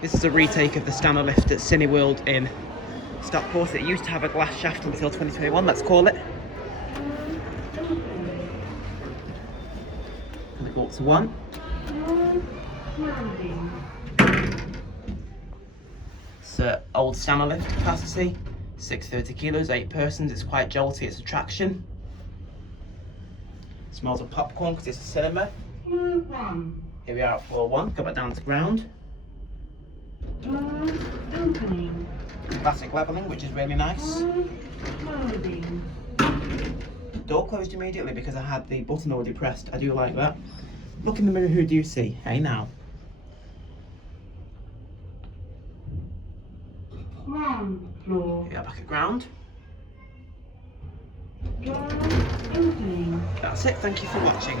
This is a retake of the Stannah Lift at Cineworld in Stockport. It used to have a glass shaft until 2021, let's call it. And it go up to 1. It's an old Stannah Lift capacity, 630 kilos, 8 persons. It's quite jolty, it's a traction. It smells of popcorn because it's a cinema. Here we are at floor 1, go back down to ground. Classic levelling, which is really nice. Door closed immediately because I had the button already pressed. I do like that. Look in the mirror, who do you see? Hey now. Ground floor. Here we are back at ground. Door opening. That's it, thank you for watching.